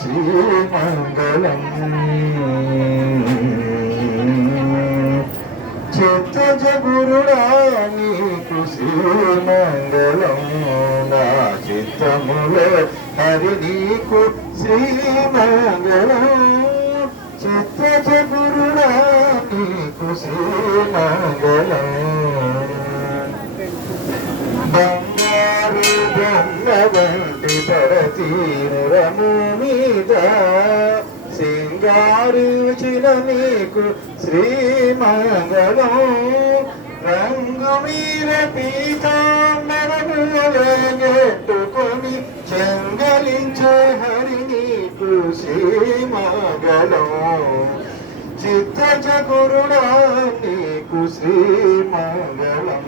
శ్రీమంగళం చిత్తజ గురుడా నీకు శ్రీమంగళం నా చిత్తములో హరి నీకు శ్రీమంగళం చిత్తజ గురుడా నీకు శ్రీమంగళం బంగారు బొమ్మ వంటి పడతీరము మీద సింగారుచిన నీకు శ్రీమంగళం రంగు మీర పీతాంబరములెట్టుకొని చెంగలించే హరి నీకు శ్రీమంగళం చిత్తజ గురుడా నీకు శ్రీమంగళం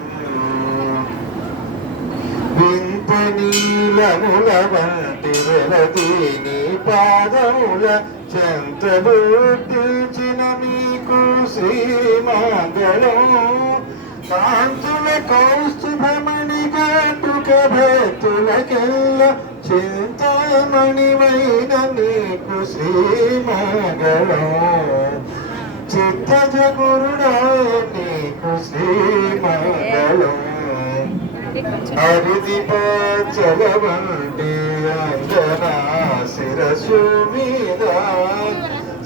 వింత నీలముల వంటి వెలదీని పాదముల చెంతబుద్ధించిన నీకు శ్రీమంగళం కాంతుల కౌస్తుభమణి కాటుక భక్తులకెల్ల చింతామణివైన నీకు శ్రీమంగళం చిత్తజ గురుడా నీకు శ్రీమంగళం హరిది పచ్చల వంటి అంజనా శిరసు మీద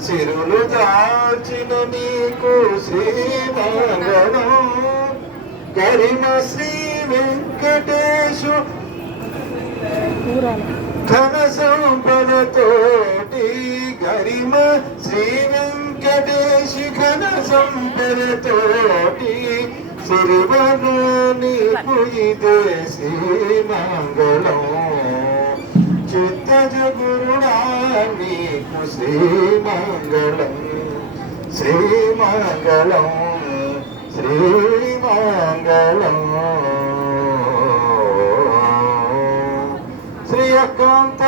సిరులు దాచిన నీకు శ్రీమంగళం గరిమ శ్రీ వెంకటేశు ఘన సంపదతోటి గరిమ శ్రీ వెంకటేశు ఘన సంపదతోటి సిరివనాని పుయిదే శ్రీమంగళం చిత్తజ గురుడా నీకు శ్రీమంగళం శ్రీమంగళం శ్రీమంగళం శ్రీ అకాంత